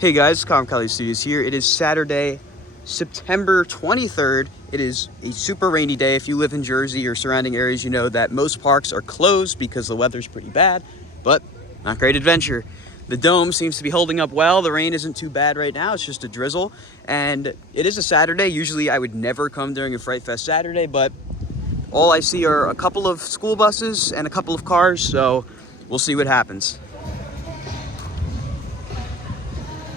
Hey guys, Kelly Studios here. It is Saturday, September 23rd. It is a super rainy day. If you live in Jersey or surrounding areas, you know that most parks are closed because the weather's pretty bad, but not great adventure. The dome seems to be holding up well. The rain isn't too bad right now. It's just a drizzle, and it is a Saturday. Usually I would never come during a Fright Fest Saturday, but all I see are a couple of school buses and a couple of cars, so we'll see what happens.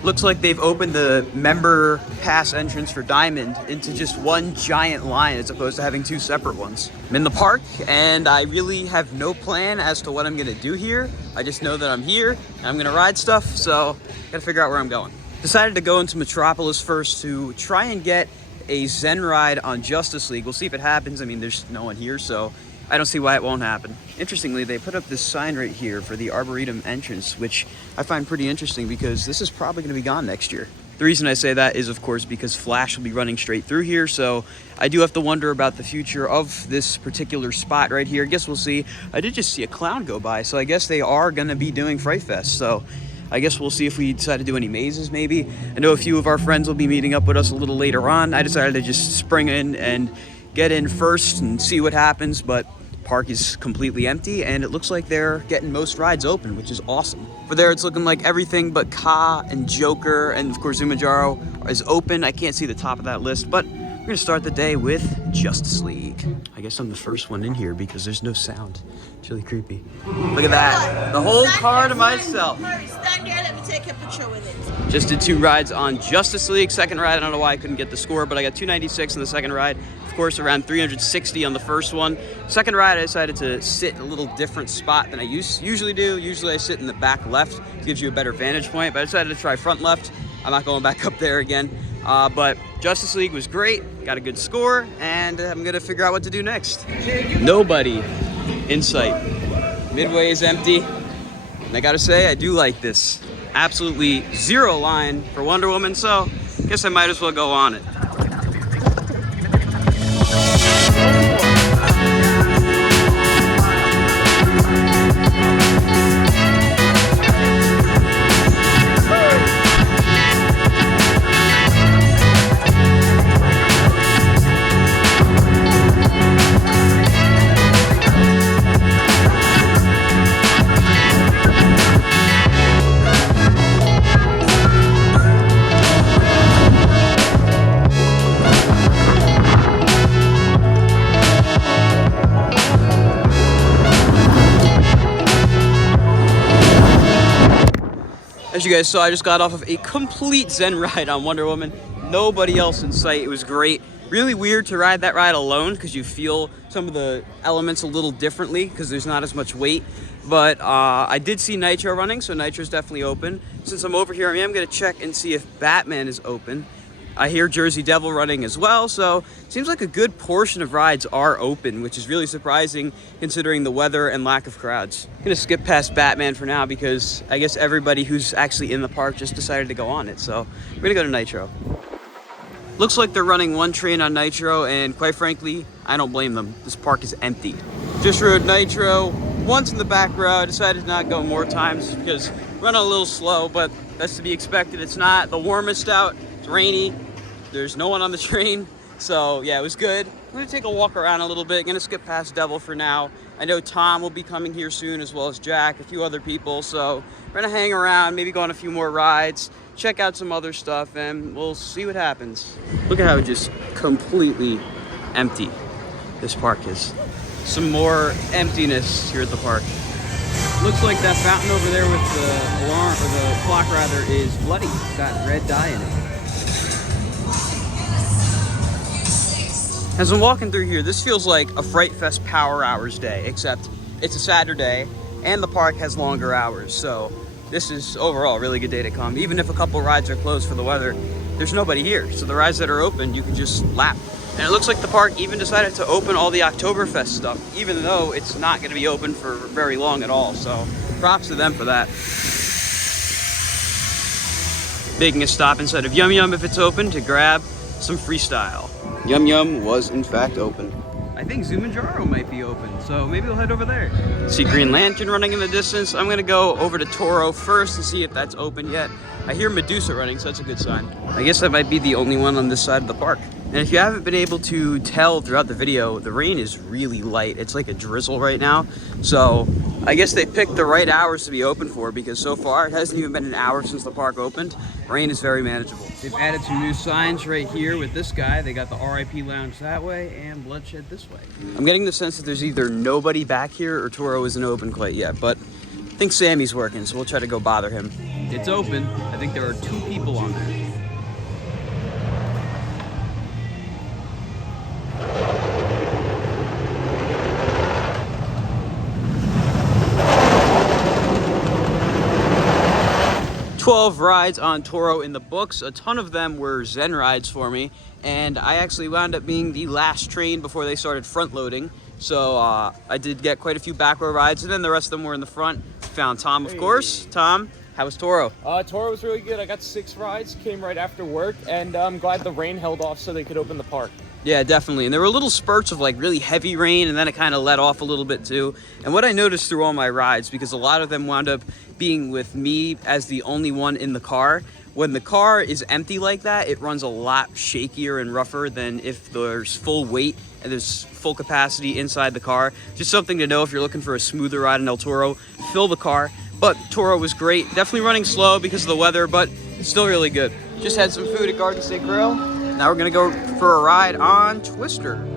Looks like they've opened the member pass entrance for Diamond into just one giant line as opposed to having two separate ones. I'm in the park and I really have no plan as to what I'm gonna do here. I just know that I'm here and I'm gonna ride stuff, so gotta figure out where I'm going. Decided to go into Metropolis first to try and get a Zen ride on Justice League. We'll see if it happens. I mean, there's no one here, so I don't see why it won't happen. Interestingly, they put up this sign right here for the Arboretum entrance, which I find pretty interesting because this is probably gonna be gone next year. The reason I say that is, of course, because Flash will be running straight through here, so I do have to wonder about the future of this particular spot right here. I guess we'll see. I did just see a clown go by, so I guess they are gonna be doing Fright Fest, so I guess we'll see if we decide to do any mazes maybe. I know a few of our friends will be meeting up with us a little later on. I decided to just spring in and get in first and see what happens, but park is completely empty and it looks like they're getting most rides open, which is awesome. For there, it's looking like everything but Ka and Joker and of course Zumajaro is open. I can't see the top of that list, but we're gonna start the day with Justice League. I guess I'm the first one in here because there's no sound. It's really creepy. Look at that, the whole car to myself. Stand there, let me take a picture with it. Just did 2 rides on Justice League. Second ride, I don't know why I couldn't get the score, but I got 296 in the second ride. Of course, around 360 on the first one. Second ride, I decided to sit in a little different spot than I usually do. Usually I sit in the back left. It gives you a better vantage point, but I decided to try front left. I'm not going back up there again. But Justice League was great, got a good score, and I'm gonna figure out what to do next. Nobody in sight. Midway is empty, and I gotta say, I do like this. Absolutely zero line for Wonder Woman, so I guess I might as well go on it. As you guys saw, I just got off of a complete Zen ride on Wonder Woman. Nobody else in sight. It was great. Really weird to ride that ride alone because you feel some of the elements a little differently because there's not as much weight. But I did see Nitro running, so Nitro's definitely open. Since I'm over here, I am going to check and see if Batman is open. I hear Jersey Devil running as well, so it seems like a good portion of rides are open, which is really surprising considering the weather and lack of crowds. I'm gonna skip past Batman for now because I guess everybody who's actually in the park just decided to go on it, so we're gonna go to Nitro. Looks like they're running one train on Nitro, and quite frankly, I don't blame them. This park is empty. Just rode Nitro once in the back row. I decided to not go more times because I'm running a little slow, but that's to be expected. It's not the warmest out. It's rainy, there's no one on the train, so yeah, it was good. I'm gonna take a walk around a little bit, gonna skip past Devil for now. I know Tom will be coming here soon, as well as Jack, a few other people, so we're gonna hang around, maybe go on a few more rides, check out some other stuff, and we'll see what happens. Look at how just completely empty this park is. Some more emptiness here at the park. Looks like that fountain over there with the alarm, or the clock rather, is bloody. It's got red dye in it. As I'm walking through here, this feels like a Fright Fest Power Hours day, except it's a Saturday and the park has longer hours. So this is overall a really good day to come. Even if a couple rides are closed for the weather, there's nobody here. So the rides that are open, you can just lap. And it looks like the park even decided to open all the Oktoberfest stuff, even though it's not going to be open for very long at all. So props to them for that. Making a stop inside of Yum Yum if it's open to grab some freestyle. Yum Yum was in fact open. I think Zumanjaro might be open, so maybe we'll head over there. See Green Lantern running in the distance. I'm gonna go over to Toro first and see if that's open yet. I hear Medusa running, so that's a good sign. I guess that might be the only one on this side of the park. And if you haven't been able to tell throughout the video, the rain is really light. It's like a drizzle right now. So I guess they picked the right hours to be open for, because so far it hasn't even been an hour since the park opened. Rain is very manageable. They've added some new signs right here with this guy. They got the RIP lounge that way and Bloodshed this way. I'm getting the sense that there's either nobody back here or Toro isn't open quite yet, but I think Sammy's working, so we'll try to go bother him. It's open. I think there are 2 people on there. $12 rides on Toro in the books. A ton of them were Zen rides for me, and I actually wound up being the last train before they started front loading. So I did get quite a few back row rides, and then the rest of them were in the front. Found Tom, of course. Tom, how was Toro? Toro was really good. I got 6 rides, came right after work, and I'm glad the rain held off so they could open the park. Yeah, definitely. And there were little spurts of like really heavy rain, and then it kind of let off a little bit too. And what I noticed through all my rides, because a lot of them wound up being with me as the only one in the car, when the car is empty like that, it runs a lot shakier and rougher than if there's full weight and there's full capacity inside the car. Just something to know if you're looking for a smoother ride in El Toro, fill the car. But Toro was great. Definitely running slow because of the weather, but still really good. Just had some food at Garden State Grill. Now we're gonna go for a ride on Twister.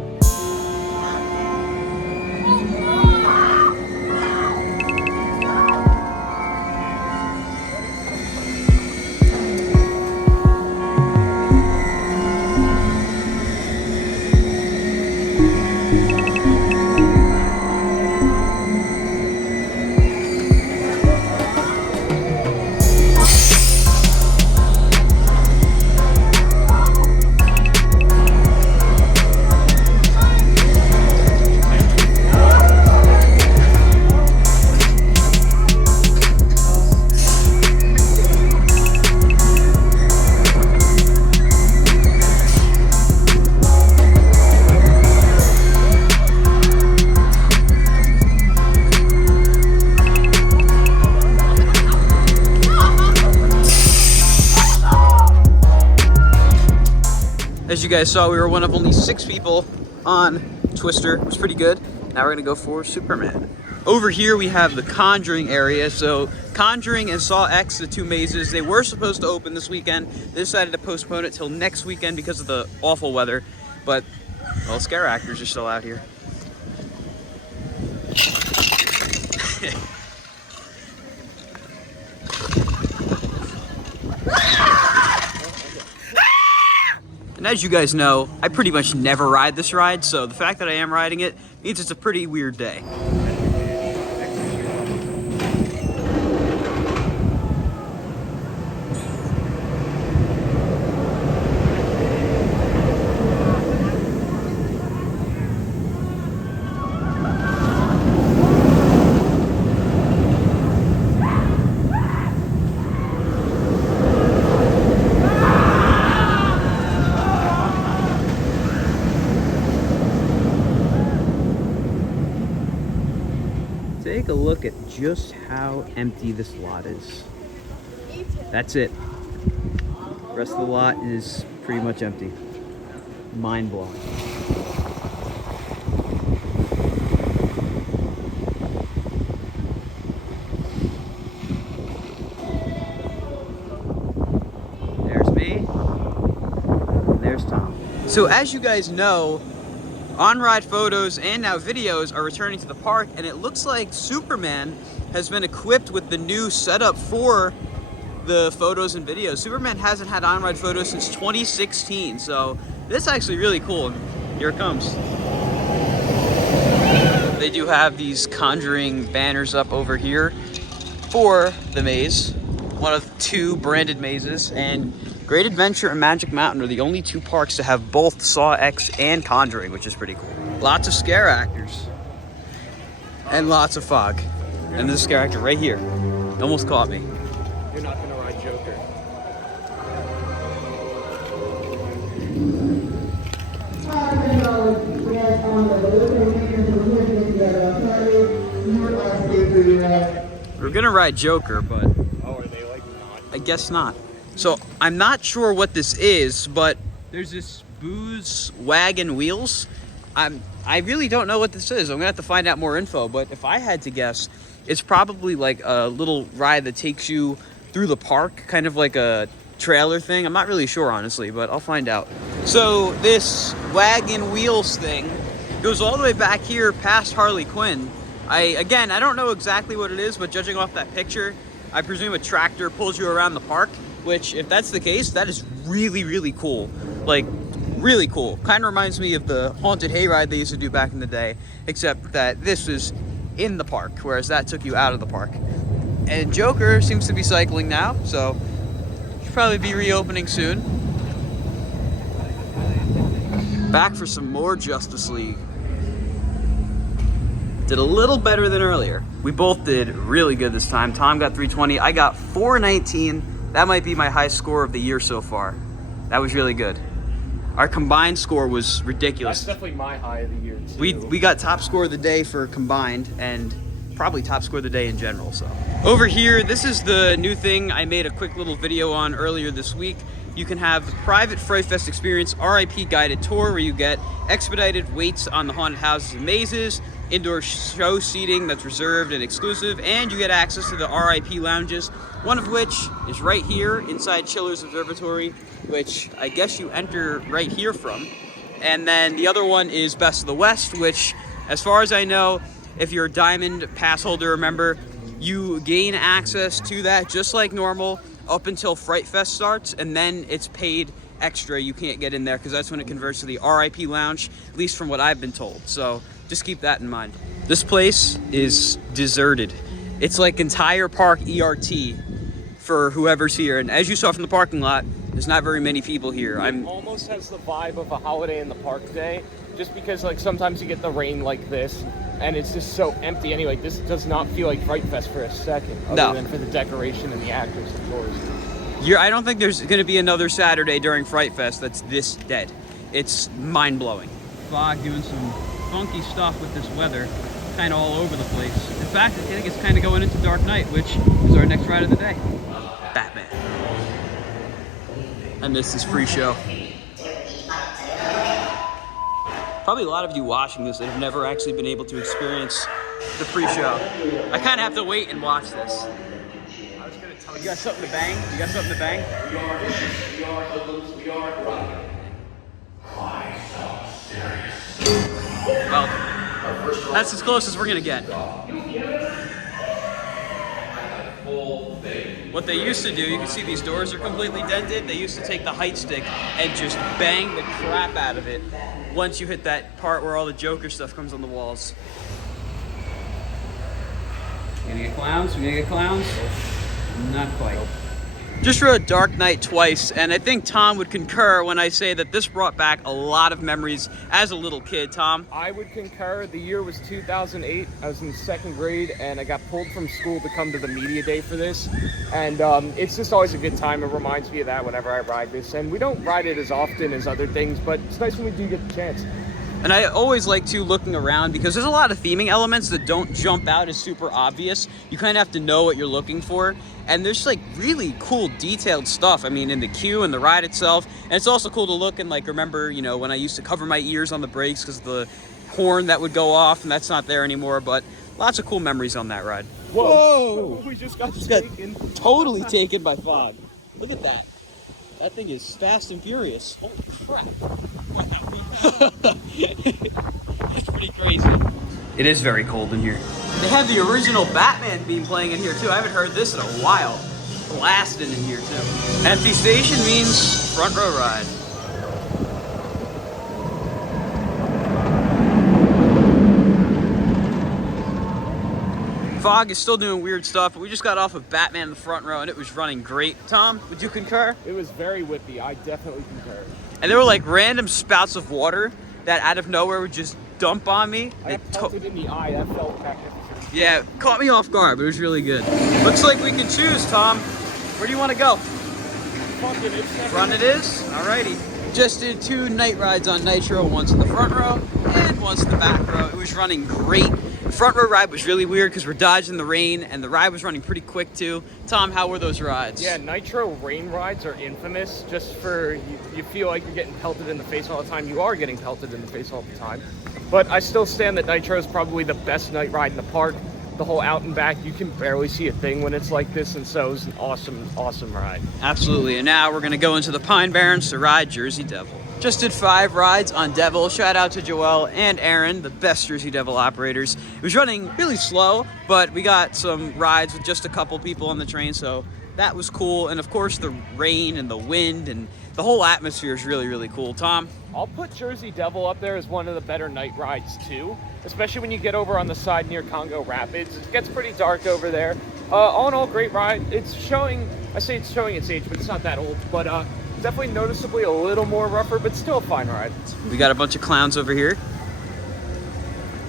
As you guys saw, we were one of only 6 people on Twister. It was pretty good. Now we're gonna go for Superman. Over here we have the Conjuring area. So Conjuring and Saw X, the 2 mazes, they were supposed to open this weekend. They decided to postpone it till next weekend because of the awful weather. But, well, scare actors are still out here. And as you guys know, I pretty much never ride this ride, so the fact that I am riding it means it's a pretty weird day. Take a look at just how empty this lot is. That's it. The rest of the lot is pretty much empty. Mind blowing. There's me. And there's Tom. So as you guys know, on-ride photos and now videos are returning to the park, and it looks like Superman has been equipped with the new setup for the photos and videos. Superman hasn't had on-ride photos since 2016, so this is actually really cool. Here it comes. They do have these Conjuring banners up over here for the maze, one of 2 branded mazes, and Great Adventure and Magic Mountain are the only 2 parks to have both Saw X and Conjuring, which is pretty cool. Lots of scare actors. And lots of fog. And this scare actor right here. Almost caught me. You're not gonna ride Joker. We have on the We're gonna ride Joker, but Oh, are they like not? I guess not. So I'm not sure what this is, but there's this booze wagon wheels. I really don't know what this is. I'm gonna have to find out more info, but if I had to guess, it's probably like a little ride that takes you through the park, kind of like a trailer thing. I'm not really sure, honestly, but I'll find out. So this wagon wheels thing goes all the way back here past Harley Quinn. I don't know exactly what it is, but judging off that picture, I presume a tractor pulls you around the park, which if that's the case, that is really, really cool. Like, really cool. Kind of reminds me of the haunted hayride they used to do back in the day, except that this is in the park, whereas that took you out of the park. And Joker seems to be cycling now, so should probably be reopening soon. Back for some more Justice League. Did a little better than earlier. We both did really good this time. Tom got 320, I got 419. That might be my high score of the year so far. That was really good. Our combined score was ridiculous. That's definitely my high of the year too. We got top score of the day for combined and probably top score of the day in general. So over here, this is the new thing I made a quick little video on earlier this week. You can have the private Fright Fest experience RIP guided tour where you get expedited waits on the haunted houses and mazes, indoor show seating that's reserved and exclusive, and you get access to the RIP lounges, one of which is right here inside Chiller's Observatory, which I guess you enter right here from. And then the other one is Best of the West, which, as far as I know, if you're a Diamond Pass holder or member, you gain access to that just like normal up until Fright Fest starts, and then it's paid extra. You can't get in there because that's when it converts to the RIP lounge, at least from what I've been told. So just keep that in mind. This place is deserted. It's like entire park ERT for whoever's here. And as you saw from the parking lot, there's not very many people here. It almost has the vibe of a holiday in the park day, just because like sometimes you get the rain like this, and it's just so empty. Anyway, this does not feel like Fright Fest for a second, other than for the decoration and the actors, of course. I don't think there's going to be another Saturday during Fright Fest that's this dead. It's mind-blowing. Fog doing some funky stuff with this weather, kind of all over the place. In fact, I think it's kind of going into Dark Knight, which is our next ride of the day. Batman. I missed this pre-show. Probably a lot of you watching this that have never actually been able to experience the pre-show. I kind of have to wait and watch this. I was gonna tell you, got something to bang? You got something to bang? Well, that's as close as we're gonna get. What they used to do, you can see these doors are completely dented. They used to take the height stick and just bang the crap out of it once you hit that part where all the Joker stuff comes on the walls. You gonna get clowns? We gonna get clowns? Not quite. Just rode Dark Knight twice, and I think Tom would concur when I say that this brought back a lot of memories as a little kid. Tom? I would concur. The year was 2008. I was in second grade, and I got pulled from school to come to the media day for this. And it's just always a good time. It reminds me of that whenever I ride this. And we don't ride it as often as other things, but it's nice when we do get the chance. And I always like to looking around because there's a lot of theming elements that don't jump out as super obvious. You kind of have to know what you're looking for. And there's like really cool detailed stuff. I mean, in the queue and the ride itself. And it's also cool to look and like remember, you know, when I used to cover my ears on the brakes because the horn that would go off, and that's not there anymore. But lots of cool memories on that ride. Whoa! We just got taken. Totally taken by fog. Look at that. That thing is fast and furious. Holy crap. It's pretty crazy. It is very cold in here. They have the original Batman theme playing in here too. I haven't heard this in a while. Blasting in here too. Empty station means front row ride. Fog is still doing weird stuff, but we just got off of Batman in the front row and it was running great. Tom, would you concur? It was very whippy. I definitely concur. And there were like random spouts of water that out of nowhere would just dump on me. I felt it in the eye. That felt magnificent. Yeah, caught me off guard, but it was really good. Looks like we can choose, Tom. Where do you want to go? Front it is? Alrighty. Just did 2 night rides on Nitro, once in the front row and once in the back row. It was running great. front row ride was really weird because we're dodging the rain, and the ride was running pretty quick too. Tom, how were those rides? Yeah, nitro rain rides are infamous just for you feel like you're getting pelted in the face all the time. You are getting pelted in the face all the time. But I still stand that nitro is probably the best night ride in the park. The whole out and back, you can barely see a thing when it's like this, and so it was an awesome ride. Absolutely. And now we're going to go into the Pine Barrens to ride Jersey Devil. Just did 5 rides on Devil. Shout out to Joel and Aaron, the best Jersey Devil operators. It was running really slow, but we got some rides with just a couple people on the train, so that was cool. And of course, the rain and the wind and the whole atmosphere is really, really cool. Tom? I'll put Jersey Devil up there as one of the better night rides too, especially when you get over on the side near Congo Rapids. It gets pretty dark over there. All in all, great ride. It's showing, I say it's showing its age, but it's not that old, but definitely noticeably a little more rougher, but still a fine ride. We got a bunch of clowns over here.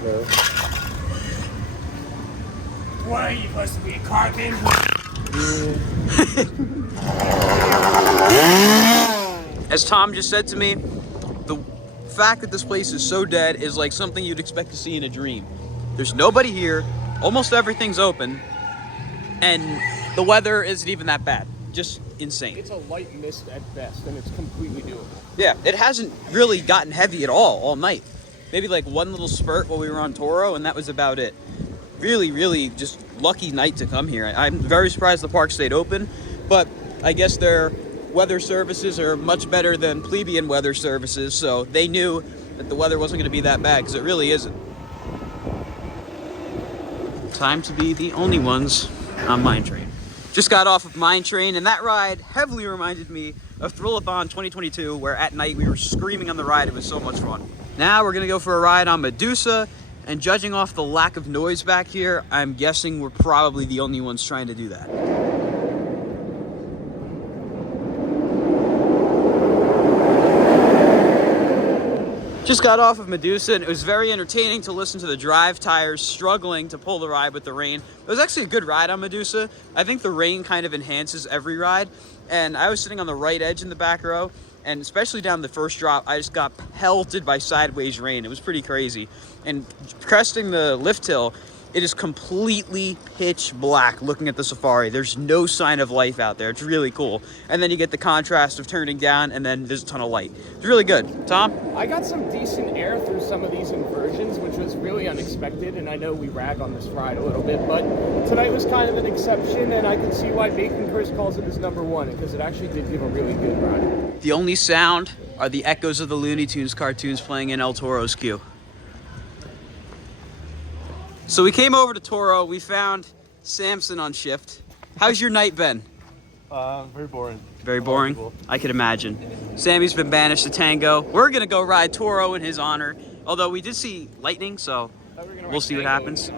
Hello. What are you supposed to be, a carpet? As Tom just said to me, the fact that this place is so dead is like something you'd expect to see in a dream. There's nobody here, almost everything's open, and the weather isn't even that bad. Just insane. It's a light mist at best, and it's completely doable. Yeah, it hasn't really gotten heavy at all night. Maybe like one little spurt while we were on Toro, and that was about it. Really, really just lucky night to come here. I'm very surprised the park stayed open, but I guess their weather services are much better than plebeian weather services, so they knew that the weather wasn't going to be that bad, because it really isn't. Time to be the only ones on Mine Train. Just got off of Mine Train, and that ride heavily reminded me of Thrillathon 2022, where at night we were screaming on the ride. It was so much fun. Now we're gonna go for a ride on Medusa, and judging off the lack of noise back here, I'm guessing we're probably the only ones trying to do that. Just got off of Medusa, and it was very entertaining to listen to the drive tires struggling to pull the ride with the rain. It was actually a good ride on Medusa. I think the rain kind of enhances every ride, and I was sitting on the right edge in the back row, and especially down the first drop, I just got pelted by sideways rain. It was pretty crazy. And cresting the lift hill, it is completely pitch black looking at the safari. There's no sign of life out there. It's really cool. And then you get the contrast of turning down, and then there's a ton of light. It's really good. Tom? I got some decent air through some of these inversions, which was really unexpected, and I know we rag on this ride a little bit, but tonight was kind of an exception, and I can see why Bacon Curse calls it his #1, because it actually did give a really good ride. The only sound are the echoes of the Looney Tunes cartoons playing in El Toro's queue. So we came over to Toro, we found Samson on shift. How's your night been? Very boring. Very boring? I could imagine. Sammy's been banished to Tango. We're gonna go ride Toro in his honor. Although we did see lightning, so we'll see what happens.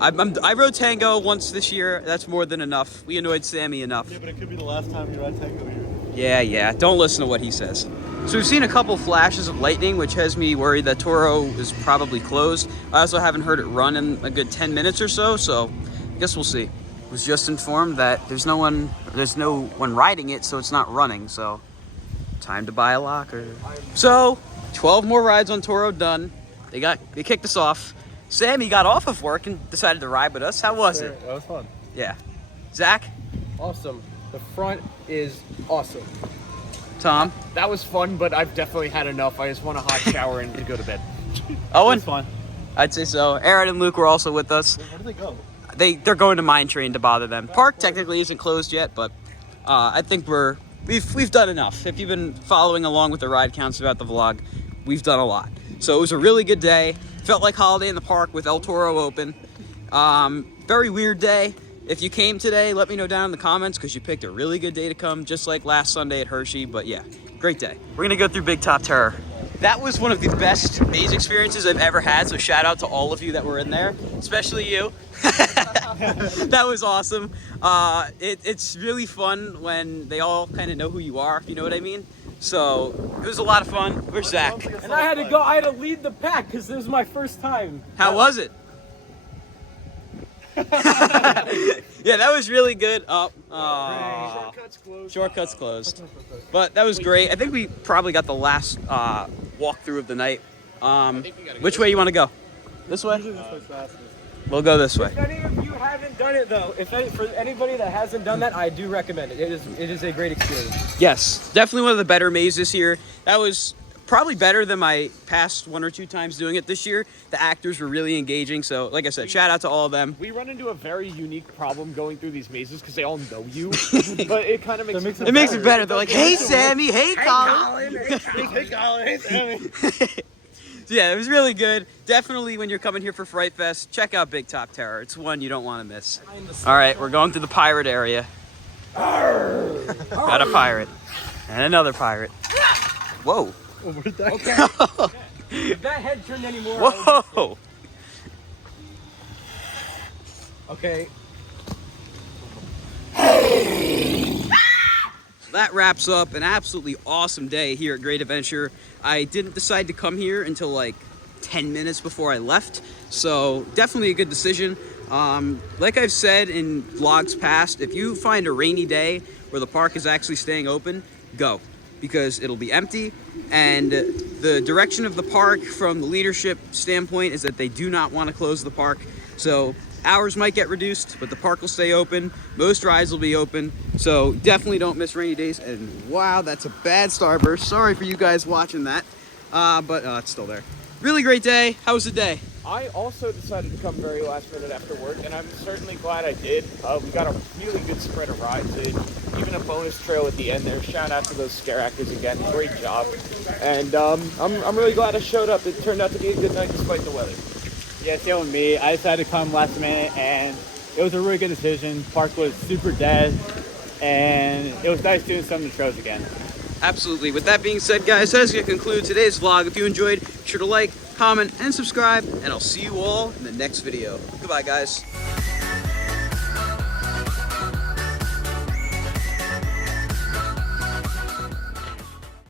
I rode Tango once this year. That's more than enough. We annoyed Sammy enough. Yeah, but it could be the last time you ride Tango here. Yeah. Don't listen to what he says. So we've seen a couple flashes of lightning, which has me worried that Toro is probably closed. I also haven't heard it run in a good 10 minutes or so I guess we'll see. Was just informed that there's no one riding it, so it's not running, so time to buy a locker. So 12 more rides on Toro done. They kicked us off. Sammy got off of work and decided to ride with us. How was it? That was fun. Yeah. Zach? Awesome. The front is awesome. Tom? That was fun, but I've definitely had enough. I just want a hot shower and to go to bed. Owen? It's fun. I'd say so. Aaron and Luke were also with us. Where do they go? They're going to Mine Train to bother them. Park technically isn't closed yet, but I think we've done enough. If you've been following along with the ride counts throughout the vlog, we've done a lot. So it was a really good day. Felt like holiday in the park with El Toro open. Very weird day. If you came today, let me know down in the comments, because you picked a really good day to come, just like last Sunday at Hershey. But yeah, great day. We're gonna go through Big Top Terror. That was one of the best maze experiences I've ever had, so shout out to all of you that were in there, especially you. That was awesome. It's really fun when they all kind of know who you are, if you know what I mean. So it was a lot of fun. Where's Zach? And I had to lead the pack because this was my first time. How was it? Yeah, that was really good. Shortcuts closed. But that was great. I think we probably got the last walkthrough of the night. Which way you want to go? This way? We'll go this way. If any of you haven't done it though, for anybody that hasn't done that, I do recommend it. It is a great experience. Yes, definitely one of the better mazes here. That was probably better than my past 1 or 2 times doing it this year. The actors were really engaging, so like I said, shout out to all of them. We run into a very unique problem going through these mazes because they all know you, but it kind of makes It makes it better. They're like, hey Sammy, hey Colin. Hey, Colin. Hey, Yeah, it was really good. Definitely when you're coming here for Fright Fest, check out Big Top Terror. It's one you don't want to miss. All right, we're going through the pirate area. Got a pirate. And another pirate. Whoa. Okay. If that head turned anymore. Whoa. Okay. That wraps up an absolutely awesome day here at Great Adventure. I didn't decide to come here until like 10 minutes before I left, so definitely a good decision. Like I've said in vlogs past, if you find a rainy day where the park is actually staying open, go, because it'll be empty. And the direction of the park from the leadership standpoint is that they do not want to close the park. So hours might get reduced, but the park will stay open. Most rides will be open. So definitely don't miss rainy days. And wow, that's a bad starburst. Sorry for you guys watching that. But it's still there. Really great day. How was the day? I also decided to come very last minute after work, and I'm certainly glad I did. We got a really good spread of rides in, even a bonus trail at the end there. Shout out to those scare actors again. Great job. And I'm really glad I showed up. It turned out to be a good night despite the weather. Yeah, same with me. I decided to come last minute, and it was a really good decision. Park was super dead, and it was nice doing some of the shows again. Absolutely. With that being said, guys, that is going to conclude today's vlog. If you enjoyed, be sure to like, comment, and subscribe, and I'll see you all in the next video. Goodbye, guys.